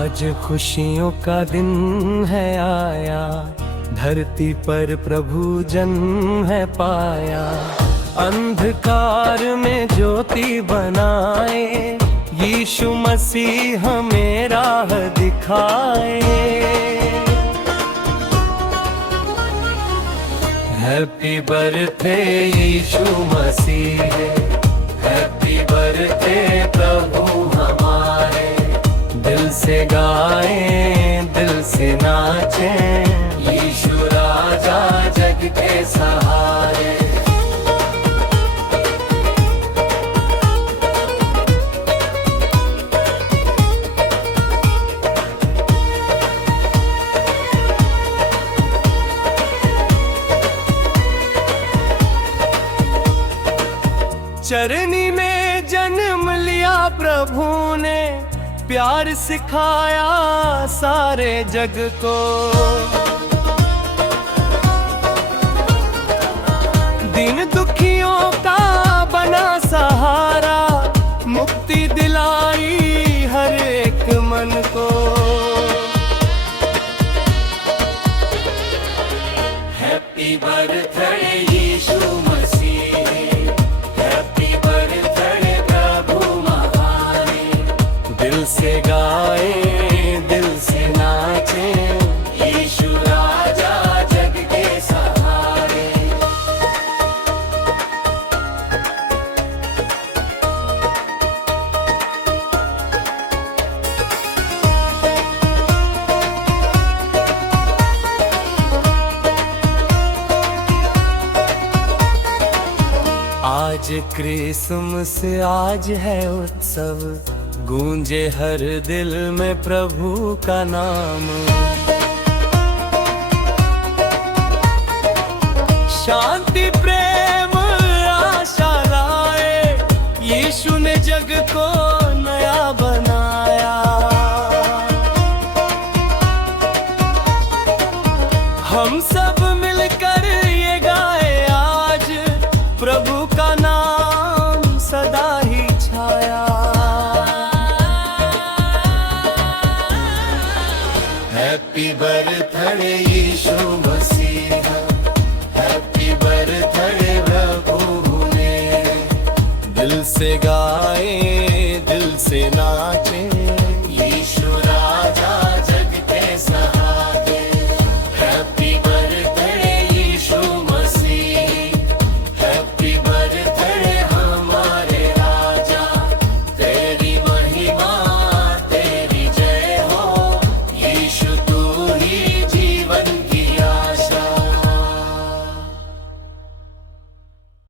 आज खुशियों का दिन है आया, धरती पर प्रभु जन्म है पाया। अंधकार में ज्योति बनाए, यीशु मसीह हमें राह दिखाए। हैप्पी बर्थडे यीशु मसीह, हैप्पी बर्थडे प्रभु हमारे। दिल से गाएं, दिल से नाचें, यीशु राजा जग के सहारे। चरनी में जन्म लिया प्रभु ने, प्यार सिखाया सारे जग को। दिन दुखियों का बना सहारा, मुक्ति दिलाई हर एक मन को। हैप्पी बर्थडे यीशु मसीह, हैप्पी बर्थडे प्रभु महारे। दिल से गाए, दिल से नाचे, यीशु राजा जग के सहारे। आज क्रिसमस, आज है उत्सव, गूंजे हर दिल में प्रभु का नाम। शांति प्रेम आशा लाए, यीशु ने जग को नया बनाया। हम सब मिलकर ये गाए आज, प्रभु का नाम सदा ही छाया। हैप्पी बर्थडे यीशु मसीह, हैप्पी बर्थडे प्रभु ने। दिल से गाए, दिल से नाचे,